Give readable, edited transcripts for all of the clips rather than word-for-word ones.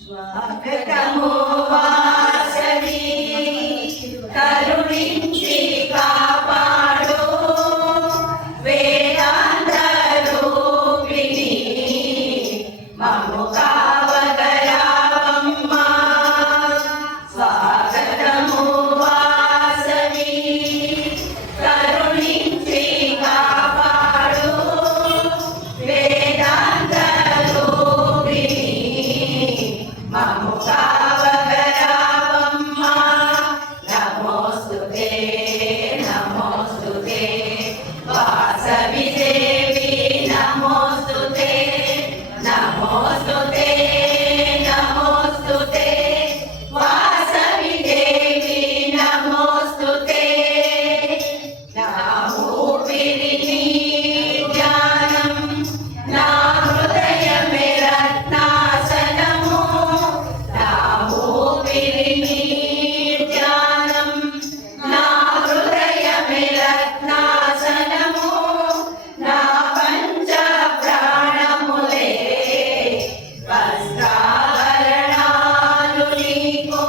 స్వాగతము వాసవి కరుణించి కాపాడు వేదాంత రూపిణి మము కావగరావమ్మా. స్వాగతము వాసవి కరుణించి కాపాడు వేదాంత రూపిణి మము కావగరావమ్మా. నమోస్తుతే నమోస్తుతే వాసవి దేవి నమోస్తుతే నమోస్తుతే నమోస్తుతే వాసవి దేవి నమోస్తుతే. నా ఊపిరి నీ ధ్యానం నా హృదయమే రత్నాసనము. నా ఊపిరి నీ ధ్యానం నా హృదయమే రత్నాసనము. నా పంచ ప్రాణములే వస్త్రాభరణాలు నీకు.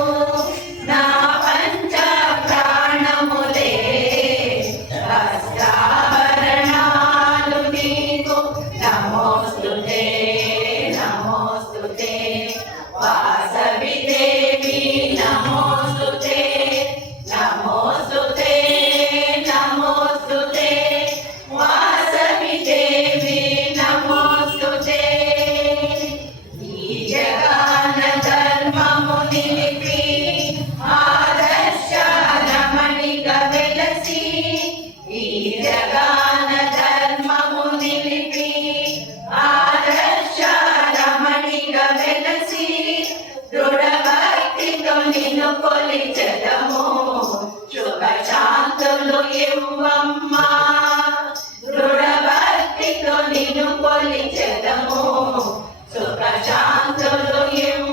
నా పంచ ప్రాణములే వస్త్రాభరణాలు నీకు. నమోస్తుతే నమోస్తుతే వాసవి దేవి నమోస్తుతే నమోస్తుతే నమోస్తుతే వాసవి దేవి నమోస్తుతే. ఈ జగాన ధర్మము నిలిపి ఆదర్శ రమణిగా వెలసి. ఈ జగాన ధర్మము నిలిపి ఆదర్శ రమణిగా వెలసి. దృఢ భక్తితో నిన్ను కొలిచెదము శుభ శాంతులు ఇవ్వమ్మా. దృఢ భక్తితో నిన్ను కొలిచెదము శుభ శాంతులు ఇవ్వ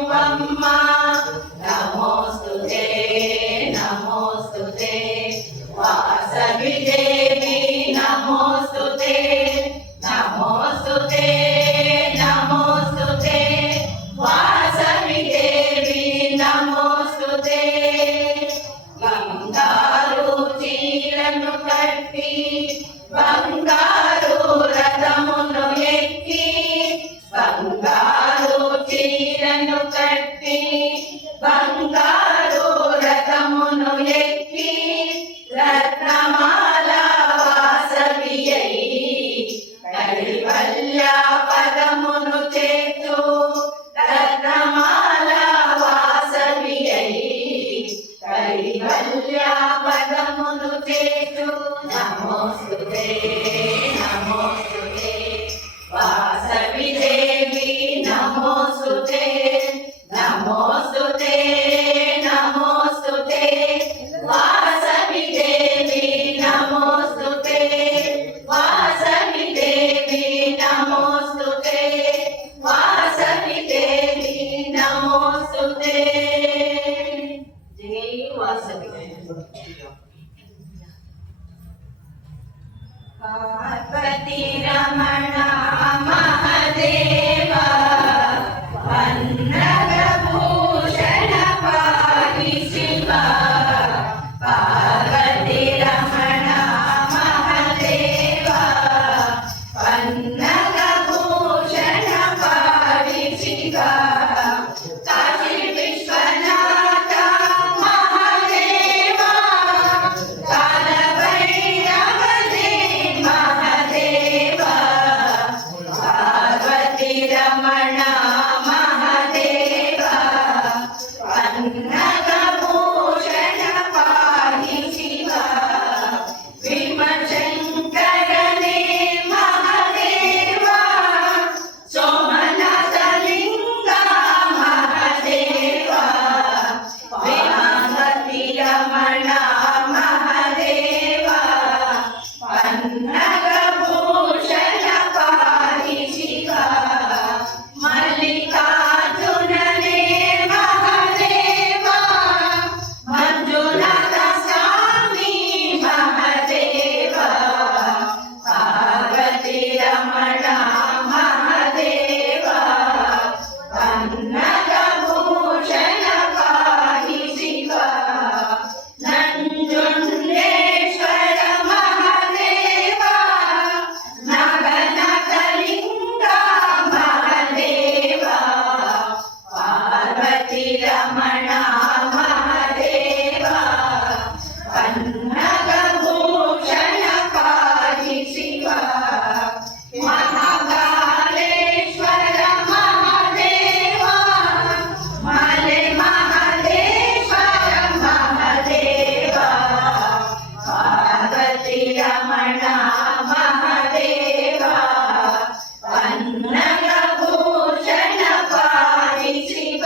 पन्नगभूषण पाहि शिव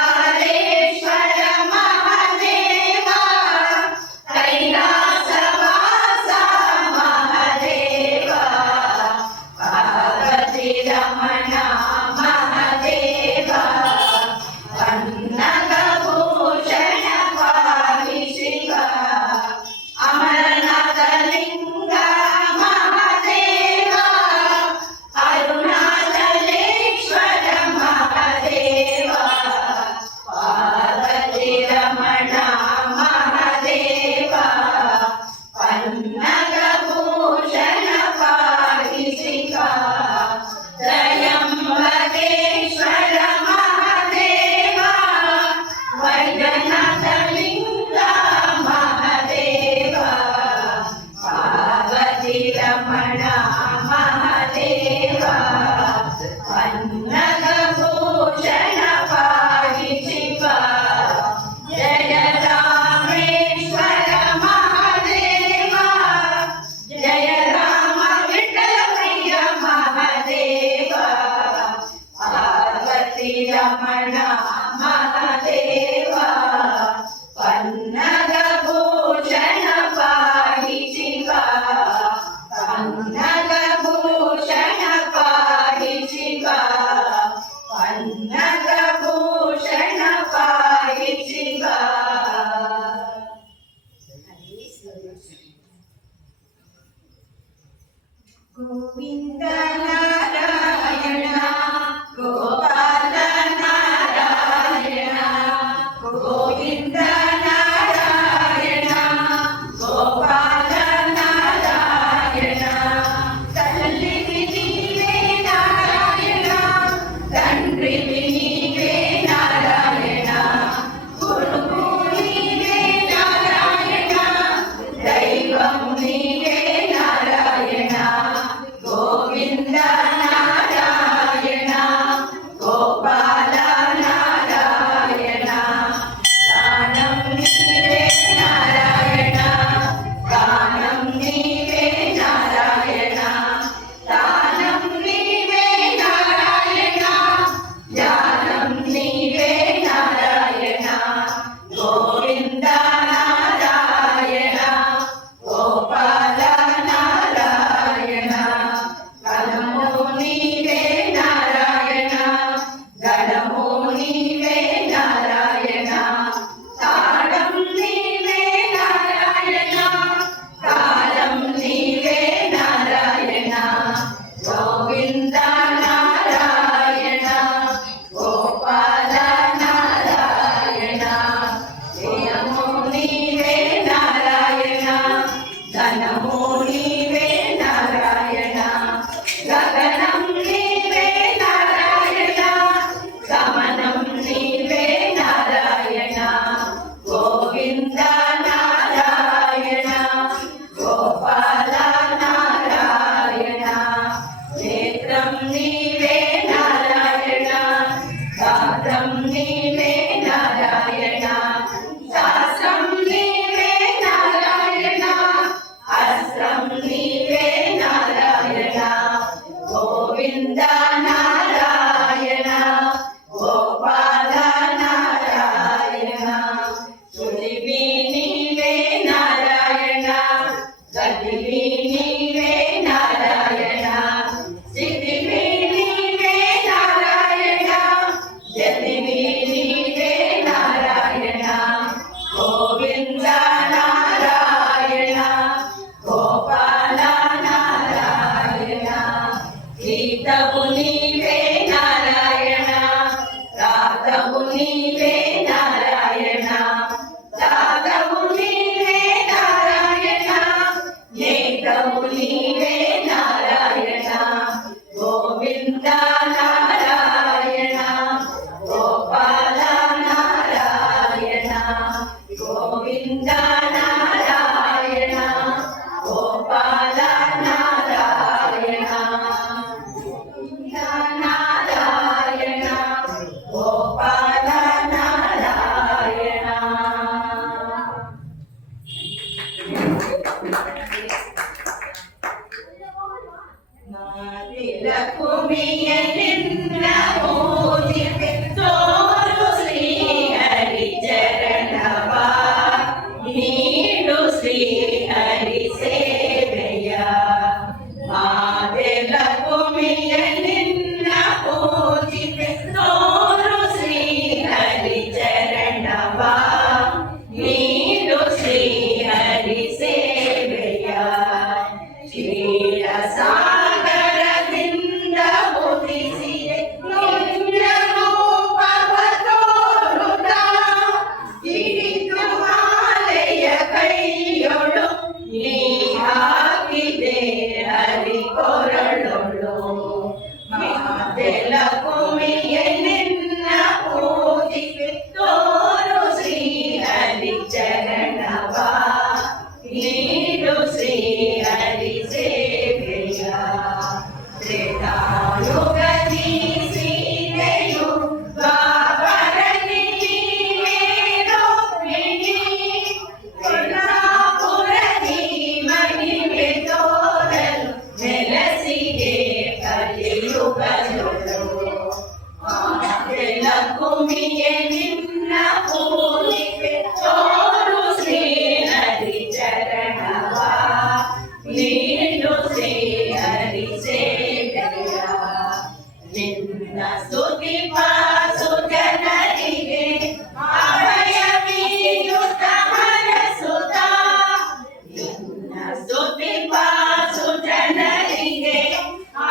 केदारेश्वर महादेवा कैलासवासा महादेवा पार्वती रमण महादेवा पन्नगभूषण पाहि शिव अमरनाथलिंग महादेवा अरुणाचलेश्वर महादेवा पार्वती रमण महादेवा पन्नगभूषण पाहि शिव त्रयंबकेश्वर महादेवा वैद्यनाथलिंग महादेवा पार्वती रमण महादेवा पन्नगभूषण पाहि शिव जय रामेश्वर महादेवा जय राम विठ्ठलमय्य महादेवा पार्वती रमण महादेवा पन्नगभूषण पाहि शिव पन्नगभूषण पाहि शिव पन्नगभूषण पाहि शिव गोविंद नारायण गोपाल नारायण गोविंद नारायण गोपाल नारायण तल्लिवि नीवे नारायण తండ్రివి నీవే నారాయణ గురువు నీవే నారాయణ దైవము నీవే నారాయణ గోవింద నారాయణ గోపాల నారాయణ ప్రాణం నీవే నారాయణ గానం నీవే నారాయణ దానం నీవే నారాయణ జ్ఞానం నీవే నారాయణ గోవింద నారాయణ గోపాల నారాయణ గణము నీవే నారాయణ గణము నీవే నారాయణ తాళం నీవే నారాయణ కాలం నీవే నారాయణ గోవింద నారాయణ గోపాల నారాయణ జయము నీవే నారాయణ ధనము నీవే నారాయణ గగనం నీవే నారాయణ గమనం నీవే నారాయణ గోవింద నారాయణ గోపాల నారాయణ నేత్రం నీవే నారాయణ గాత్రం నీవే నారాయణ శాస్త్రం నీవే నారాయణ అస్త్రం నీవే నారాయణ గోవింద నారాయణ గోపాల నారాయణ తులివి నీవే నారాయణ గదివి నీవే నారాయణ సిద్ధివి నీవే నారాయణ జతివి నీవే నారాయణ గోవింద నారాయణ గోపాల నారాయణ గీతవు నీవే నారాయణ రాధవు నీవే నారాయణ దాదవు నీవే నారాయణ నేతవు నీవే నారాయణ గోవింద నారాయణ గోపాల నారాయణ గోవింద నారాయణ గోపాల నారాయణ నారాయణ గోపాల నారాయణ ಲಕುಮಿಯ ನಿನ್ನ ಪೂಜಿಕೆ ತೋರು ಶ್ರೀ ಹರಿ ಚರಣವ ನೀಡು ಶ್ರೀ ಹರಿ ಸೇವೆಯ ಮಾತೆ ಲಕುಮಿಯ ನಿನ್ನ ಪೂಜಿಕೆ ತೋರು ಶ್ರೀ ಹರಿ ಚರಣವ ನೀಡು ಶ್ರೀ ಹರಿ ಸೇವೆಯ ಕ್ಷೀರ ಸಾಗರದಿಂದ ಉದಿಸಿದೆ ನಿನ್ನ ರೂಪವ ತೋರುತ್ತ ಹಿಡಿದು ಮಾಲೆಯ ಕೈಯೊಳು ನೀ ಹಾಕಿದೆ ಹರಿ ಕೊರಳೊಳು ಮಾತೆ ಲಕುಮಿಯ ನಿನ್ನ ಪೂಜಿಕೆ ತೋರು ಶ್ರೀ ಹರಿ ಚರಣವ ನೀಡು ಶ್ರೀ ಹರಿ ಸೇವೆಯ ತ್ರೇತಾಯುಗದಿ ಸೀತೆಯು ದ್ವಾಪರದಿ ರುಕ್ಮಿಣಿ ಕೊಲ್ಲಾಪುರದಿ ಮಹಿಮೆ ತೋರಲು ನೆಲೆಸಿದೆ ಕಲಿಯುಗದೊಳು ಮಾತೆ ಲಕುಮಿಯ ನಿನ್ನ ಪೂಜಿಕೆ ತೋರು ಶ್ರೀ ಹರಿ ಚರಣವ ನೀಡು ಶ್ರೀ ಹರಿ ಸೇವೆಯ ನಿನ್ನ ಸ್ತುತಿ ಪಾಸು ಜನರಿಗೆ ಅಭಯಮೀಯುತ ಹರಸುತ ನಿನ್ನ ಸ್ತುತಿ ಪಾಸು ಜನರಿಗೆ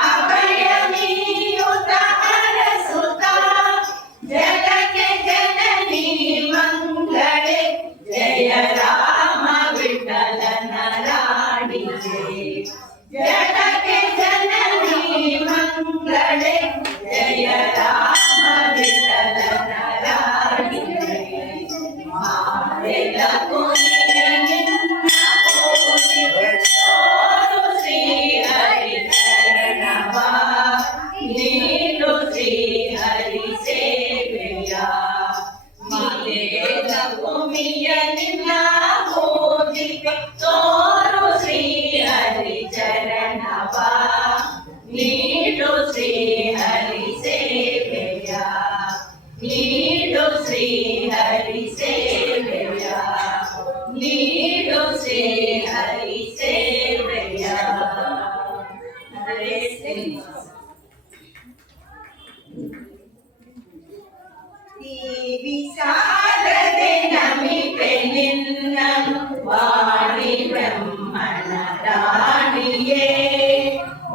ಅಭಯಮೀಯುತ ಹರಸುತ ಜಗಕ್ಕೆ ಜನನಿ ಮಂಗಳೇ ಜಯ ರಾಮ ವಿಠಲನ ರಾಣಿಗೆ ಜಗಕ್ಕೆ ಜನನಿ ಮಂಗಳೇ ಜಯ ರಾಮ ವಿಠಲನ ರಾಣಿಗೆ ಮಾತೆ ಲಕುಮಿಯ ನಿನ್ನ ಪೂಜಿಕೆ ತೋರು ಶ್ರೀ ಹರಿ ಚರಣವ ನೀಡು ಶ್ರೀ ಹರಿ ಸೇವೆಯ ಮಾತೆ ಲಕುಮಿಯ ನಿನ್ನ ಪೂಜಿಕೆ ತೋರು ಶ್ರೀ ಹರಿ ಚರಣವ ನೀಡು ಶ್ರೀ ಹರಿ ಸೇವೆಯ ನೀಡು ಶ್ರೀ ಹರಿ ಸೇವೆಯ ನೀಡು ಶ್ರೀ ಹರಿ ಸೇವೆಯ ಹರೇ ಶ್ರೀನಿವಾಸ. ದೇವಿ ಶಾರದೆ ನಮಿಪೆ ನಿನ್ನನು ವಾಣಿ ಬ್ರಹ್ಮನ ರಾಣಿಯೇ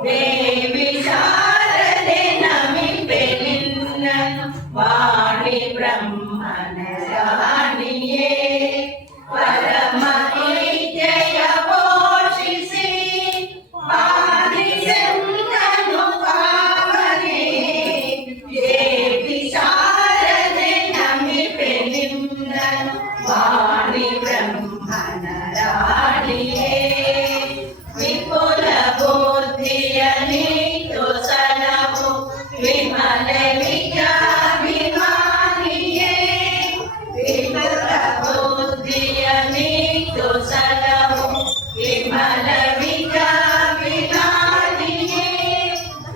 ದೇವಿ ಶಾರದೆ ನಮಿಪೆ ನಿನ್ನನು ವಾಣಿ ಬ್ರಹ್ಮನ ರಾಣಿಯೇ ಪರಮ ಕೀರ್ತಿಯ ಪೋಷಿಸಿ ಪಾಲಿಸೆನ್ನನು ಪಾವನೆ ದೇವಿ ಶಾರದೆ ನಮಿಪೆ ನಿನ್ನನು ವಾಣಿ ಬ್ರಹ್ಮನ ರಾಣಿಯೇ ವಿಪುಲ ಬುದ್ಧಿಯ ನೀತು ಸಲಹು ವಿಮಲ ವಿದ್ಯಾಭಿಮಾನಿಯೇ ವಿಪುಲ ಬುದ್ಧಿಯ ನೀತು ಸಲಹು ವಿಮಲ ವಿದ್ಯಾಭಿಮಾನಿಯೇ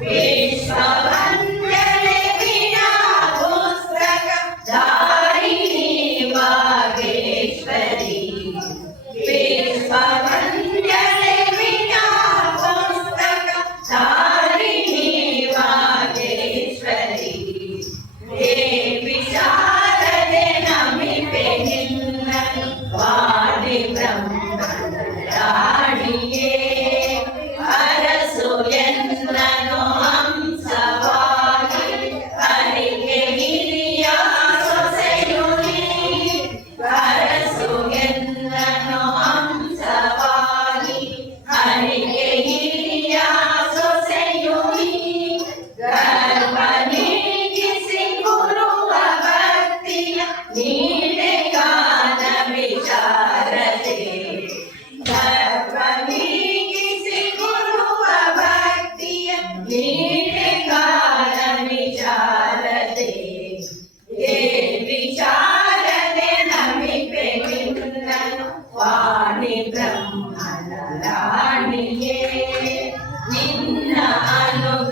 ವಿಶ್ವವಂದನೆ ವಿನಾ ಪುಸ್ತಕ ಧಾರಿಣಿ ವಾಗೇಶ್ವರಿ ವಿಶ್ವವಂದನೆ ವಿನಾ ಪುಸ್ತಕ ಧಾರಿಣಿ ವಾಗೇಶ್ವರಿ ದೇವಿ ಶಾರದೆ ನಮಿಪೆ ನಿನ್ನನು ವಾಣಿ ಬ್ರಹ್ಮನ ರಾಣಿಯೇ ಅರಸು ಎನ್ನನು ಹಂಸವಾಗಿ ಹರಿಗೆ ಹಿರಿಯ ಸೊಸೆಯು ನೀ ಅರಸು ಎನ್ನನು ಹಂಸವಾಗಿ ಹರಿಗೆ ಹಿರಿಯ ಸೊಸೆಯು ನೀ ಗರ್ಭ ನೀಗಿಸಿ ಗುರುವ ಭಕ್ತಿಯ ನೀಡೆ ಗಾನ ವಿಚಾರದೆ ಗರ್ಭ ನೀಗಿಸಿ ಗುರುವ ಭಕ್ತಿಯ ನೀಡೆ ಗಾನ ವಿಚಾರದೆ ದೇವಿ ಶಾರದೆ ನಮಿಪೆ ನಿನ್ನನು ವಾಣಿ ಬ್ರಹ್ಮನ ರಾಣಿಯೇ ನಿನ್ನ ಅನುಗ್ರಹ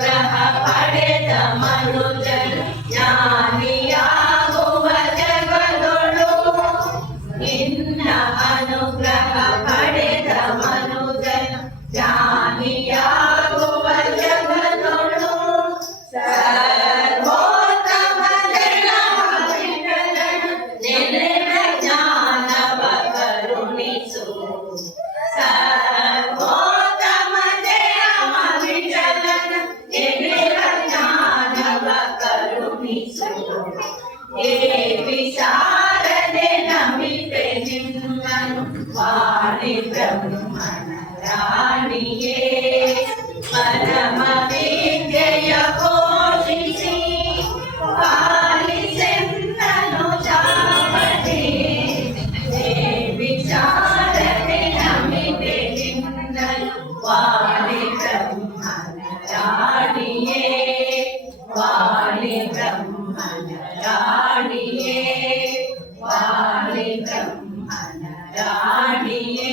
బ్రహ్మణ రాణియే పరమ విద్యయ పోషించి పాలిసెన్నను చాపటి దేవి శారదే నమితే నిన్నలు వాణి బ్రహ్మణ రాణియే వాణి బ్రహ్మణ రాణియే వాణి బ్రహ్మణ రాణియే.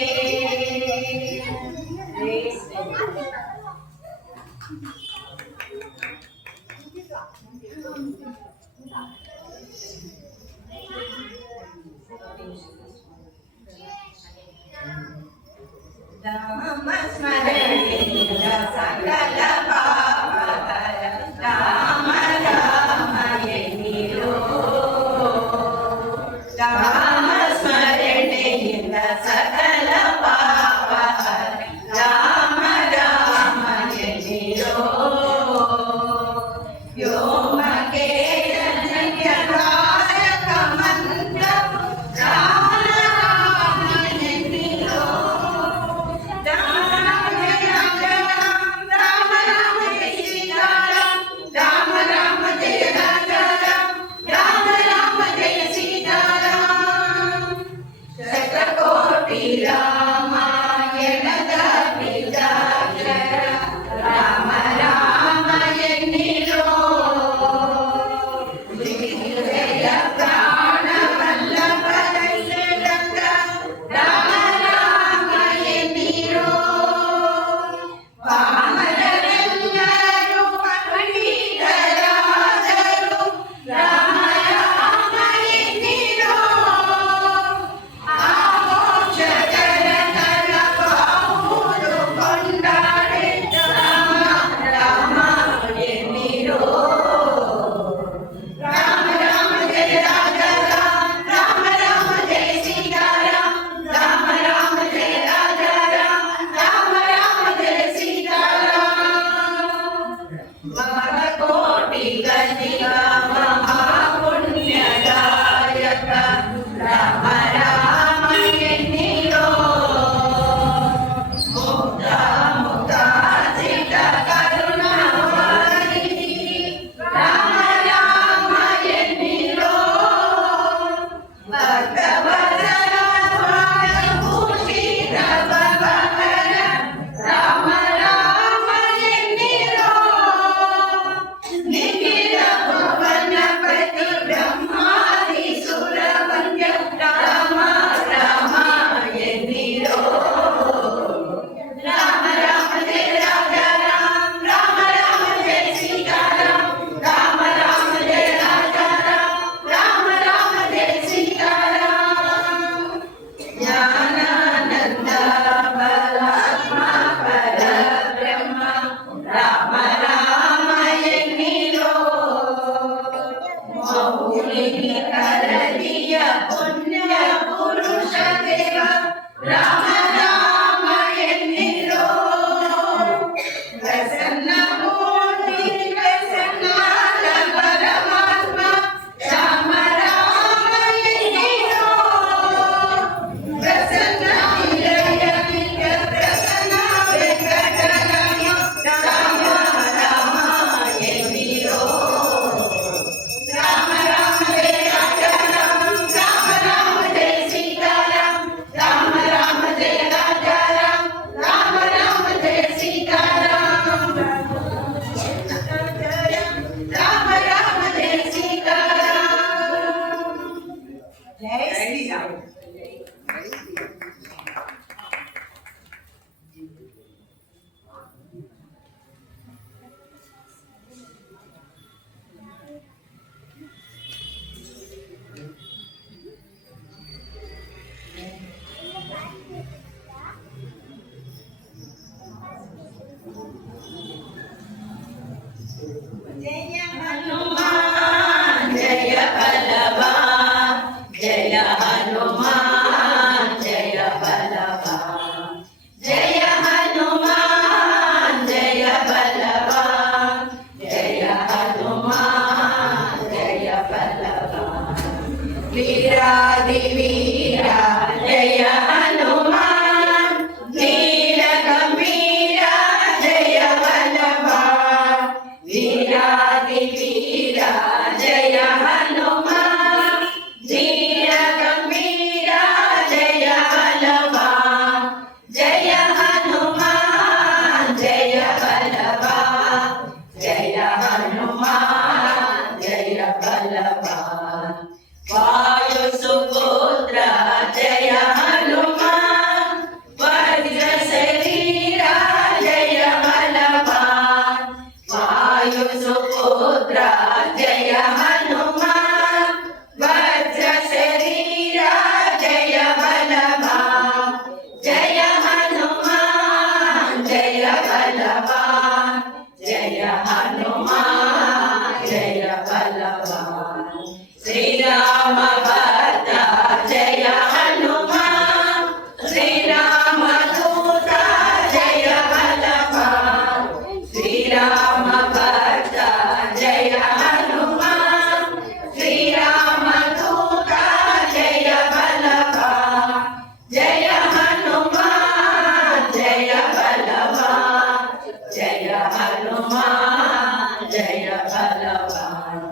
రామ స్మరణే సకల పాపహర రామ రామ ఎనిరో రామ స్మరణే సకల పాపహర రామ రామ ఎనిరో వ్యోమకేయ జన్యకారక మంత్రము రామ రామ ఎనిరో రామాయణ రామ రామ ఎన్నిరో జయ ప్రాణ వల్లభ రామ రామ ఎన్నిరో పామరరెల్లరూ పఠితరాజరు రామ రామ ఎన్నిరో కోటి గతిగా మహాపుణ్యదాయక రామ రామ ఎన్నిరో ముక్త ముక్తాసిత కరుణావారిధి రామ రామ ఎన్నిరో భక్తవత్సల భూషిత భవహర రామ రామ ఎన్నిరో నిఖిల భువనపతి బ్రహ్మాది సురవంద్య రామ రామ ఎన్నిరో రామ రామ జయ రాజా రామ రామ రామ జయ సీతారాం రామ రామ జయ రాజా రామ రామ జయ సీతారాం జ్ఞానానంద బలాత్మ పరబ్రహ్మ రామ రామ ఎన్నిరో మౌలిని కరలియ పుణ్య పురుష దేవ రామ రామ ఎన్నిరో ప్రసన్నమూర్తి ప్రసన్నాల పరమాత్మ రామ రామ ఎన్నిరో ప్రసన్న నిలయ నిత్య ప్రసన్న వెంకటరమణ రామ రామ ఎన్నిరో రామ రామ జయ రాజా రామ రామ రామ జయ సీతారాం రామ రామ జయ రాజా రామ రామ జయ సీతారాం రామ రామ జయ సీతారాం. జై శ్రీరామ్. జయ హనుమాన్ జయ బలవాన్ జయ హనుమాన్ జయ బలవాన్ జయ హనుమాన్ జయ బలవాన్ జయ హనుమాన్ జయ బలవాన్ వీరాది వీర జయ హనుమాన్ వీరాది వీరా జయ హనుమాన్ వీర గంభీరా జయ బలవాన్ జయ హనుమాన్ జయ బలవాన్ జయ హనుమాన్ జయ బలవాన్ వాయు సుపుత్ర జయ హనుమాన్ వజ్ర శరీరా జయ బలవాన్ వాయు సుపుత్ర జయ హనుమాన్ వజ్ర శరీరా జయ బలవాన్ జయ హనుమాన్ జయ బలవాన్ జయ హనుమాన్ జయ బలవాన్ శ్రీరామ భద్ర జయ హనుమాన్ శ్రీరామ దూత జయ బలవాన్ శ్రీరామ భద్ర జయ హనుమాన్ శ్రీరామ దూత జయ బలవాన్ జయ హనుమాన్ జయ బలవాన్ జయ హనుమాన్ జయ బలవాన్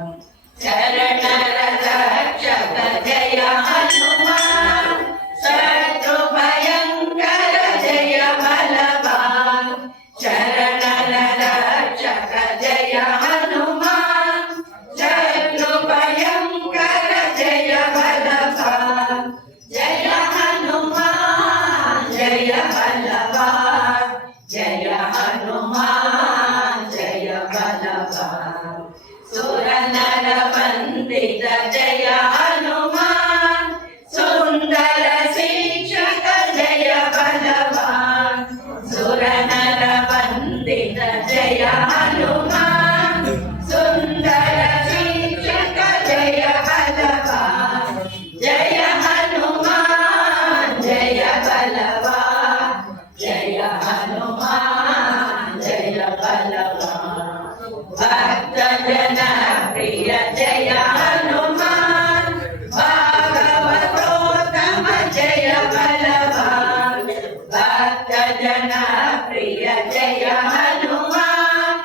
చరణ రక్షక జయ హనుమాన్ శత్రు భయంకర జయ బలవాన్ చరణ రక్షక జయ హనుమాన్ శత్రు భయంకర జయ బలవాన్ జయ హనుమాన్ జయ బలవాన్ జయ హనుమాన్ జయ బలవాన్ సుర నర వందిత జయ హనుమాన్ సుందర శిక్షక జయ బలవాన్ సుర నర వందిత జయ హనుమాన్ సుందర శిక్షక జయ బలవాన్ జయ హనుమాన్ జయ బలవాన్ జయ హనుమాన్ జయ బలవాన్ భక్త జన ప్రియ జయ హనుమాన్ భాగవతోత్తమ జయ బలవాన్ భక్త జన ప్రియ జయ హనుమాన్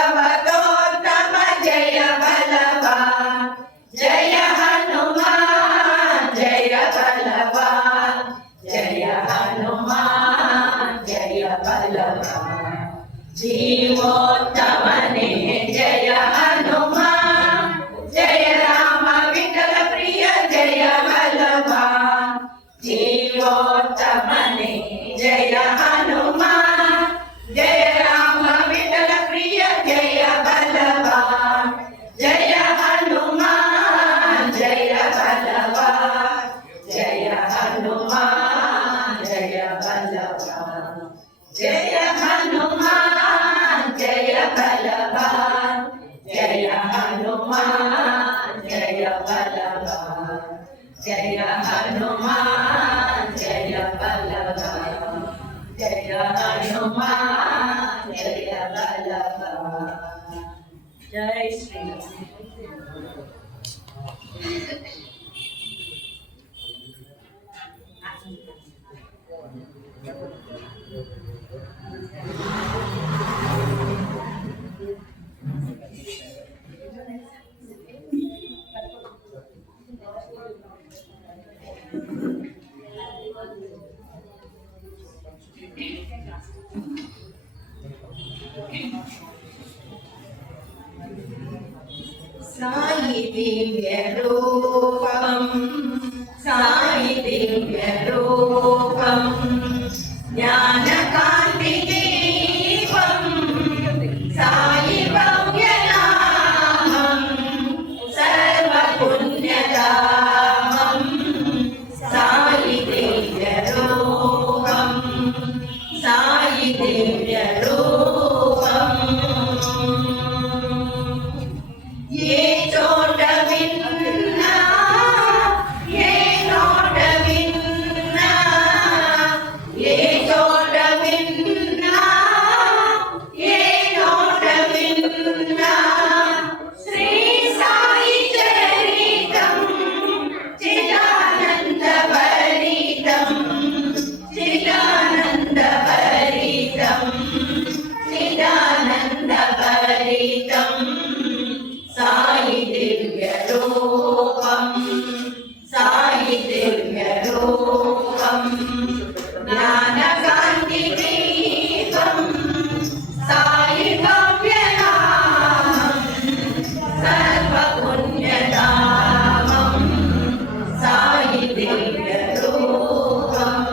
భాగవతోత్తమ జయ బలవాన్ జయ హనుమాన్ జయ బలవాన్ జయ హనుమాన్ జయ బలవాన్ జీవోత్తమనే జయ హనుమాన్ జయ రామ విఠల ప్రియ జయ బలవాన్ జీవోత్తమనే జయ హనుమాన్ జయ రామ విఠల ప్రియ జయ బలవాన్ జయ హనుమాన్ జయ బలవాన్ జయ హనుమాన్ జయ బలవాన్ జయ హనుమాన్ జయ బలవాన్ జయ హనుమాన్ జయ బలవాన్ జయ హనుమాన్ జయ బలవాన్ జయ హనుమాన్ జయ బలవాన్ జై శ్రీరామ్. సాయి దివ్య రూపం సాయి దివ్య రూపం జ్ఞాన కాంతి దీపం సాయి భవ్యనామం సర్వ పుణ్యధామం సాయి దివ్య రూపం సాయి దివ్య రూపం ఏ చోట విన్నా ఏ నోట రూపం సాయి దివ్య రూపం జ్ఞానకాంతి దీపం సాయి భవ్యనామం సర్వపుణ్యధామం సాయి దివ్య రూపం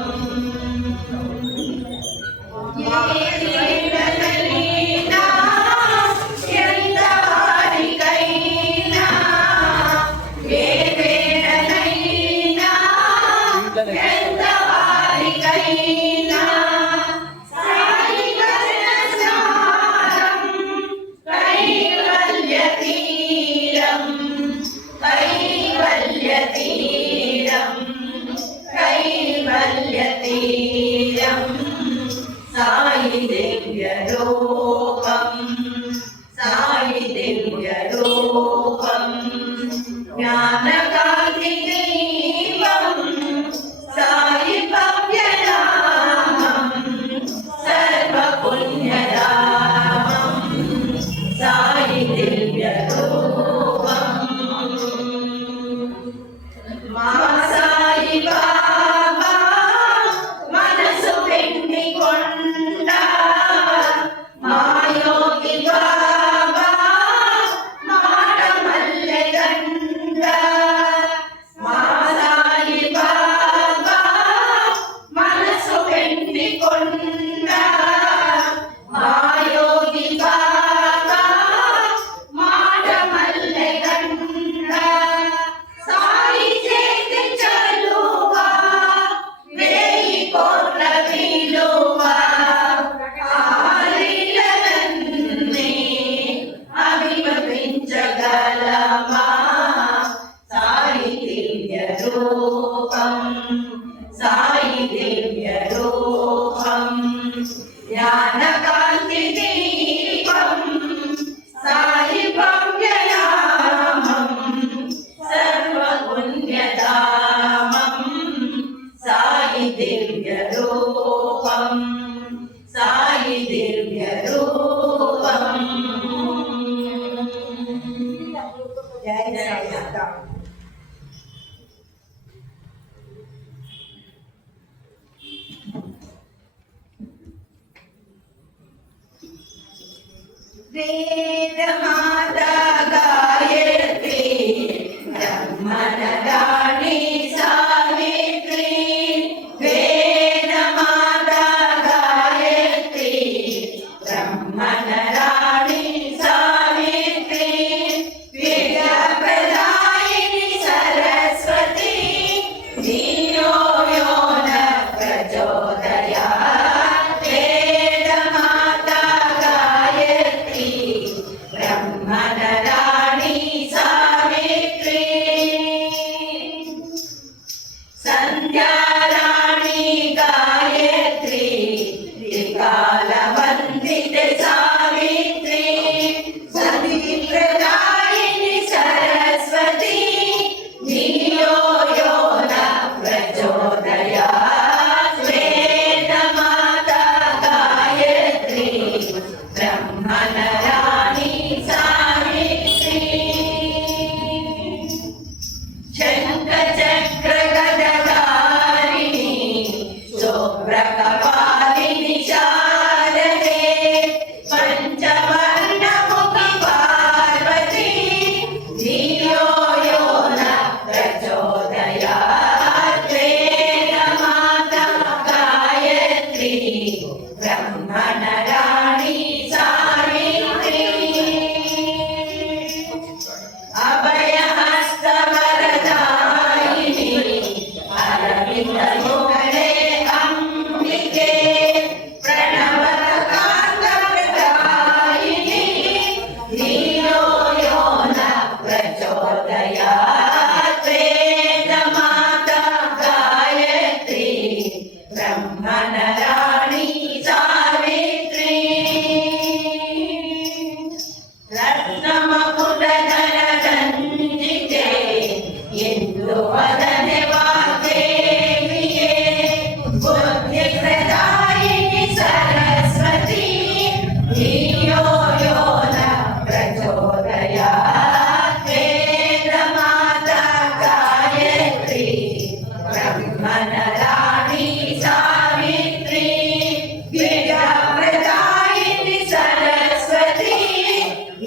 సాయి దివ్య రూపం సాయి దివ్య రూపం జ్ఞానకాంతి దీపం సాయి భవ్యనామం సర్వపుణ్యధామం సాయి దివ్య రూపం మా సాయి బాబా మనసు పెండి కొండ మా యోగి బాబా మాట మల్లె గండ మా సాయి బాబా మనసు పెండి కొండ మా యోగి బాబా మాట మల్లె గండ సాయి చేతి చలువా వేయి కోట్ల విలువా ఆలీలలన్నీ అభిమతించగలమా సాయి దివ్య రూపం సాయి దివ్య రూపం జ్ఞానకాంతి దీపం సాయి భవ్యనామం సర్వపుణ్యధామం సాయి దివ్య రూపం సాయి దివ్య రూపం జై సాయినాథ్. వేదమాతా గాయత్రి బ్రహ్మణరాణి సావిత్రి వేదమాతా గాయత్రి బ్రహ్మణరాణి సావిత్రి విద్యాప్రదాయిని సరస్వతి ధియో యో న ప్రచోదయాత్ వేదమాతా గాయత్రి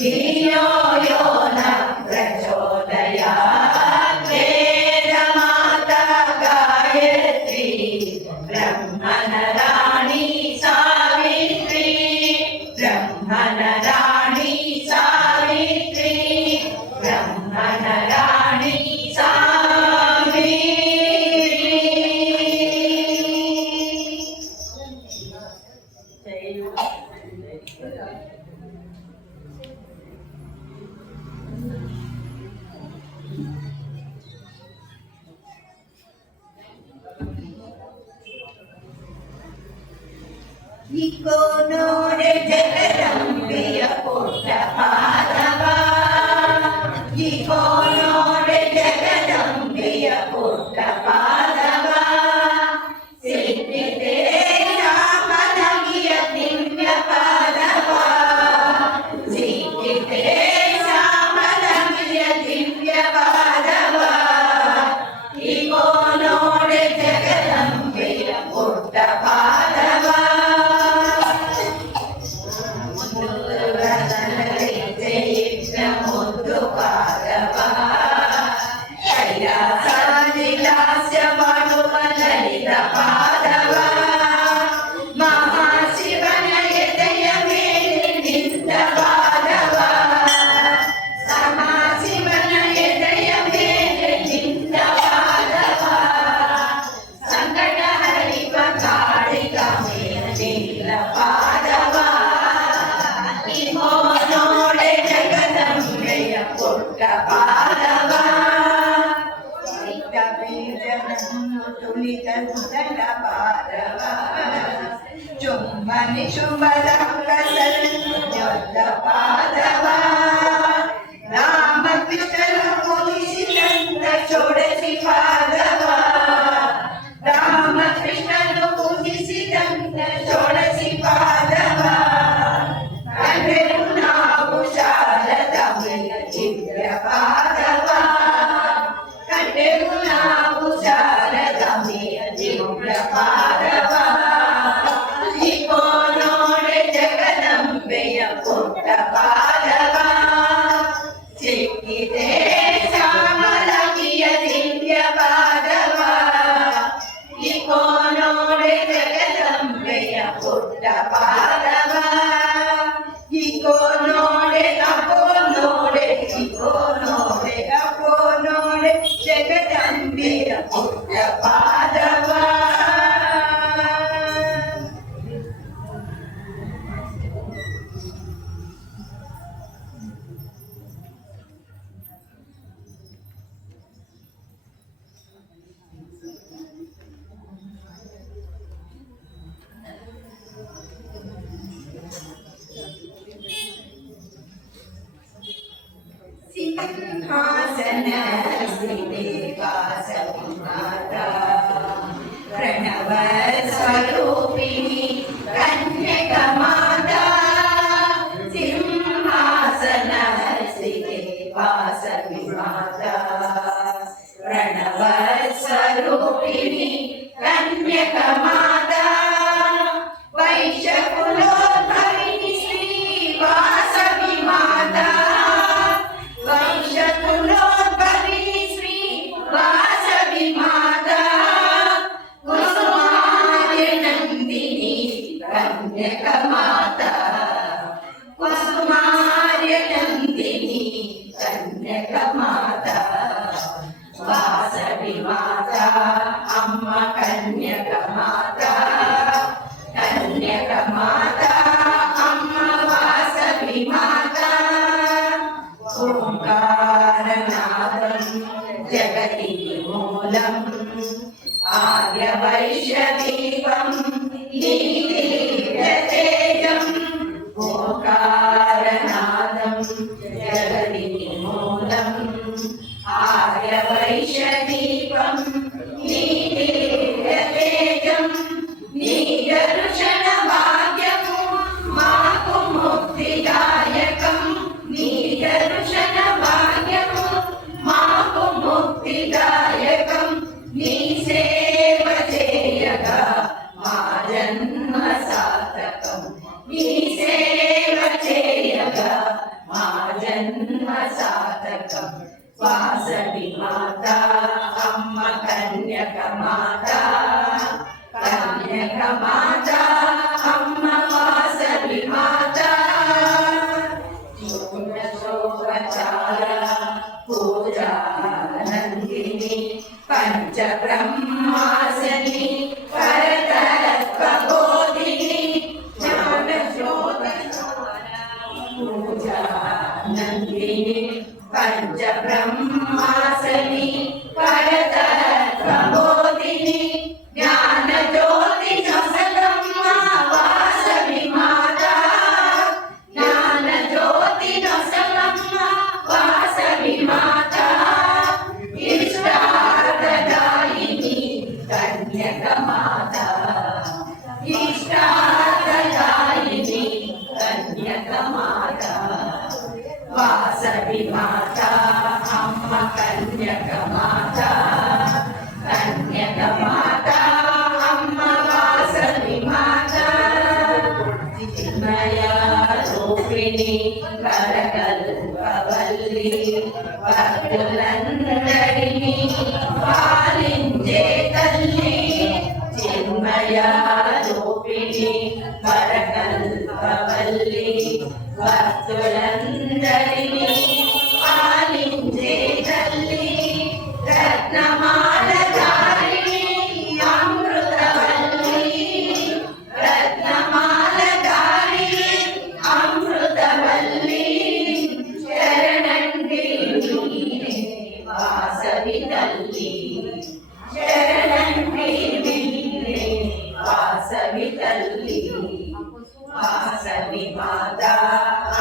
धियो यो नः प्रचोदयात् वेदमाता Gayatri ब्रह्मणराणी Savitri ब्रह्मणराणी Savitri ब्रह्मणराणी eco नोडे जगदंबिय पुट्टपादवा eco नोडे जगदंबिय पुट्टपादवा सिद्धिते श्यामलगिय Divya पादवा सिद्धिते श्यामलगिय Divya पादवा eco नोडे जगदंबिय पुट्टपादवा चुम्बनि शुभदंकसल्पादवा Ramakrishna पूजिसिदंत चोडसी पादवा Ramakrishna पूजिसिदंत चोडसी पादवा कंडेरु नावु शारदमय Divya पादवा कंडेरु नावु शारदमय Divya पादवा eco नोडे जगदंबेय पुट्टपादवा सिक्किते श्यामलगिय Divya पादवा eco नोडे जगदंबेय पुट्टपादवा eco नोडे अपो नोडे eco नोडे अपो नोडे जगदंबेय पुट्टपादवा सिंहासनस्थिते वासविमाता Pranav स्वरूपिणी कन्यकमाता सिंहासनस्थिते वासविमाता प्रणव स्वरूपिणी कन्यकमाता वैशकुलोद्भविनी श्री वासविमाता वंशकुलोद्भविनी श्री वासविमाता कुसुमार्य नंदिनी कन्यकमाता कुसुमार्य नंदिनी कन्यकमाता वासविमाता अम्मा कन्यकमाता कन्यकमाता अम्मा वासविमाता ओंकारनादं जगति मूलम् आर्यवैश्यदीपं नीतितेजम् ओंकारनादं जगति मूलम् आर्यवैश्यदीपं नीतितेजम् नीदर्शनभाग्यमु माकु मुक्तिदायकं नीदर्शनभाग्यमु माकु मुक्तिदायकं नी सेव चेयगा मा जन्म सार्थकं नी सेव चेयगा మా జన్మ సార్థకం వాసవి మాత అమ్మ కన్యక మాత కన్యక మాత అమ్మ వాసవి మాత శోభచార పూజా నందిని పంచ బ్రహ్మాసని పరతత్వబోధిని జ్ఞాన పూజా నందిని పంచ బ్రహ్మాసని పరతత్వబోధిని జ్ఞాన జ్యోతి నొసగమ్మ వాసవి మాత జ్ఞాన జ్యోతి నొసగమ్మ వాసవి మాత ఇష్టార్థదాయిని కన్యక మాత ఇష్టార్థదాయిని కన్యక మాత వాసవి మాత అమ్మ కన్యక మాత కన్యక మాత అమ్మ వాసవి మాత చిన్మయ రూపిణి కరకల్పవల్లి భక్తులందరినీ పాలించే తల్లి చిన్మయ రూపిణి కరకల్పవల్లి భక్తులందరినీ పాలించే తల్లి రత్నమాల ధారిణి అమృతవల్లి రత్నమాల ధారిణి అమృతవల్లి శరణండి వాసవి తల్లి శరణండి వాసవి తల్లి వాసవి మాత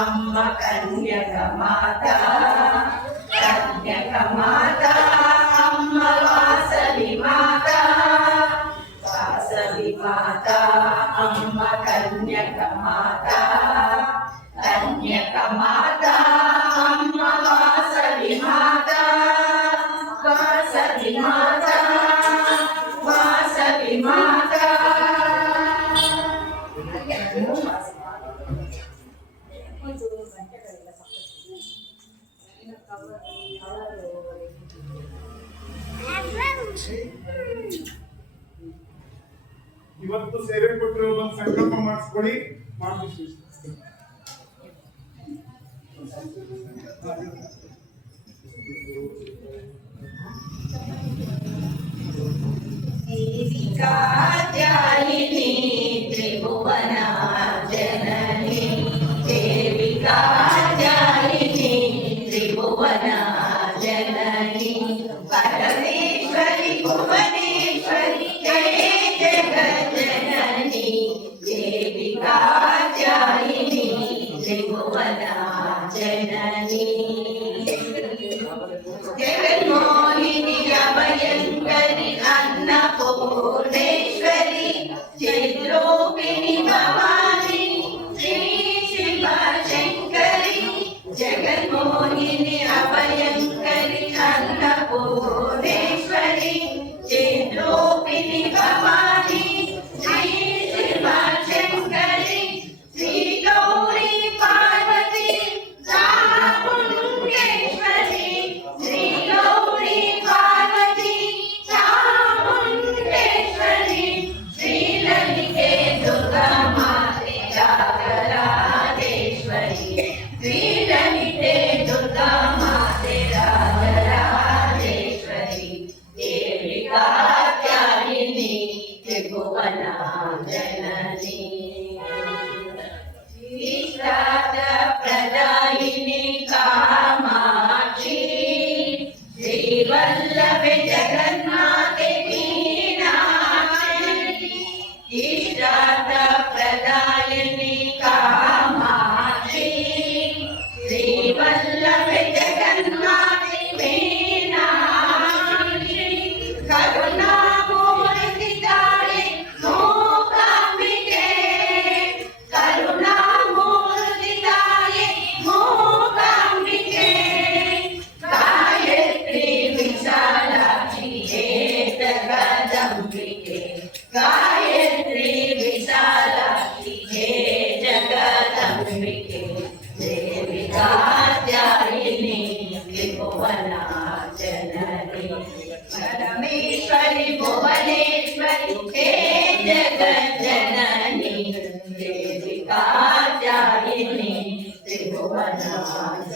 అమ్మ కన్యక మాత కన్యక మాత అమ్మ వాసవి మాత వాసవి మాత అమ్మ కన్యక మాత కన్యక మాత అమ్మ వాసవి మాత వాసవి మాత వాసవి మాత ಇವತ್ತು ಸೇವೆ ಕೊಟ್ಟಿರೋ ಒಂದು ಸಂಕಲ್ಪ ಮಾಡಿಸ್ಕೊಳ್ಳಿ ಮಾಡಿ దేవికాధ్యాయిని త్రిభువన జనని దేవికాధ్యాయిని త్రిభువన జనని పరమేశ్వరి భువనేశ్వరి జయ జగజ్జనని దేవికాధ్యాయిని త్రిభువన జనని జగన్మోహిని అభయంకరి అన్నపూర్ణేశ్వరి చిద్రూపిణి భవాని శ్రీ శివశంకరి జగన్మోహిని అభయంకరి అన్నపూర్ణేశ్వరి చిద్రూపిణి భవాని శ్రీ శివశంకరి శ్రీ గౌరీ పార్వతి చాముండేశ్వరి శ్రీ గౌరీ పార్వతి చాముండేశ్వరి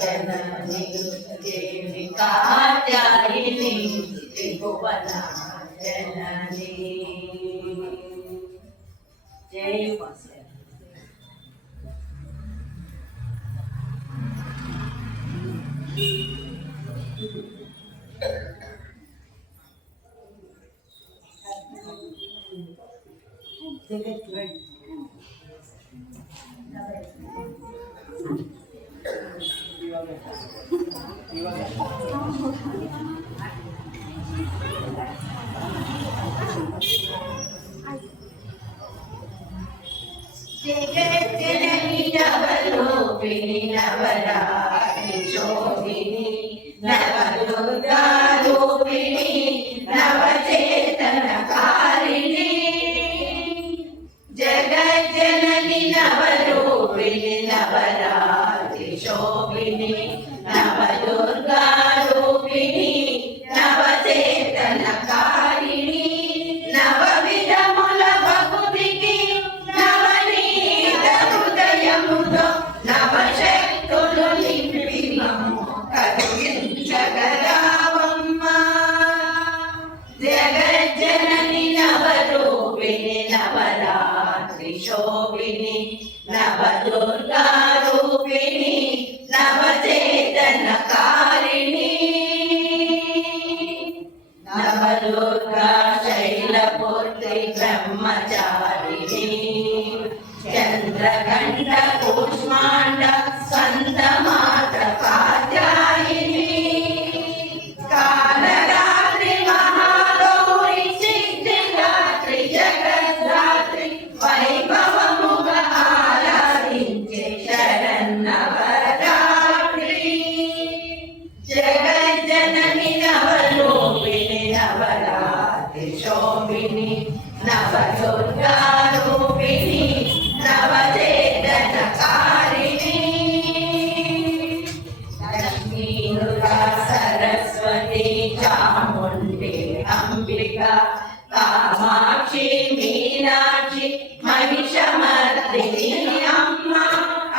जननी देवी कात्यायिनी त्रिभुवन जननी। जय वासुदेव। जगज्जननी नवरूपिणी नवरात्रि शोभिनी नवदुर्गा रूपिणी नवचेतनकारिणी। जगज्जननी नवरूपिणी नवरात्रि शोभिनी नवदुर्गा रूपिणी नवचेतनकारिणी। नवविधमुల భక్తికి నవనీత హృదయముతో నవశక్తులు నింపి మమ్ము కరుణించగరావమ్మా। జగజ్జనని నవరూపిణి నవరాత్రి శోభిని నవదుర్గా రూపిణి నవచేతనకారిణి। नवदुर्गा शैलपुत्री ब्रह्मचारिणी चंद्रघंट कूष्मांड स्कंदमात्र कात्यायिनी। कालरात्रि महागौरी सिद्धिदात्री जगद्धात्री वैभवमुग आराधिंचे शरन्नवरात्रि। जगज्जननी नवरूपिणी नवरात्रि शोभिनी नवदुर्गा रूपिणी नवचेतनकारिणी। लक्ष्मी दुर्गा सरस्वती चामुंडी अंबिका कामाक्षी मीनाक्षी महिषमर्दिनी अम्मा।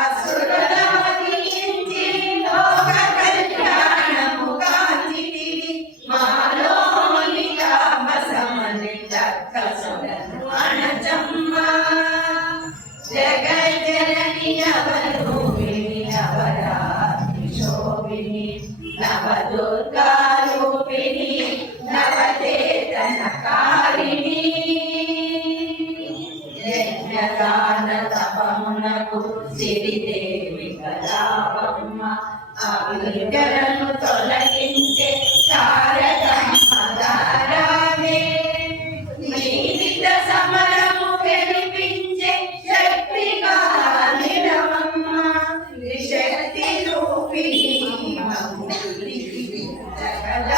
असुरला वधिंచి లోక కళ్యాణము గాంచితివి మాలోని తాపసమని దక్కసురను అణచమ్మ। జగజ్జనని నవరూపిణి నవరాత్రి శోభిని నవదుర్గా రూపిణి నవచేతనకారిణి। యజ్ఞదాన తపమునకు సిరిదేవి కళావమ్మ। అవిద్యలను తొలగించే శారదమ్మ దారావే। జీవిత సమరము గెలిపించే శక్తిగా నిలవమ్మ। శక్తి రూపిణి మమ్ము దీవించగరావమ్మ।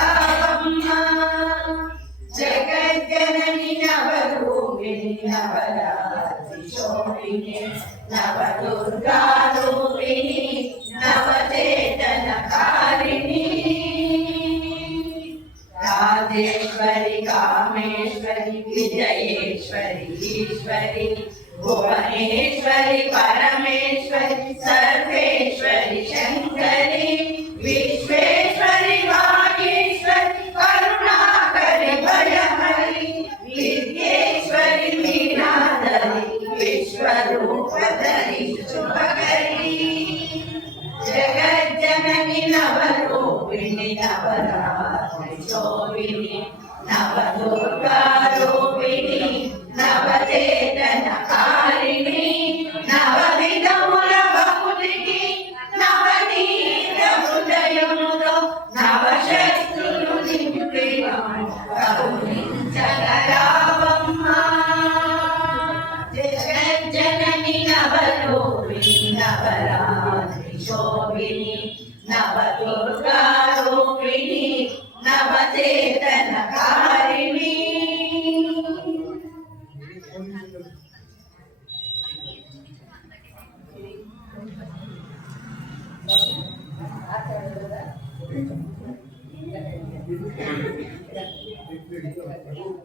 జగజ్జనని నవరూపిణి నవరాత్రి శోభిని నవదుర్గా రూపిణి నవచేతనకారిణి। రాజేశ్వరి కామేశ్వరి విజయేశ్వరి ఈశ్వరి భువనేశ్వరి పరమేశ్వరి సర్వేశ్వరి శంకరి విశ్వేశ్వరి వాగేశ్వరి కరుణాకరి భయహరి విద్యేశ్వరి మీనాధరి విశ్వరూపధరి శుభకరి। జగజ్జనని నవరూపిణి నవరాత్రి శోభిని నవదుర్గా రూపిణి నవచేతనకారిణి। నవవిధముల భక్తికి నవనీత హృదయముతో నవశక్తులు నింపి కరుణించగరావమ్మా। జగజ్జనని నవరూపిణి నవరాత్రి శోభిని నవదుర్గా రూపిణి నవచేతనకారిణి। Thank you.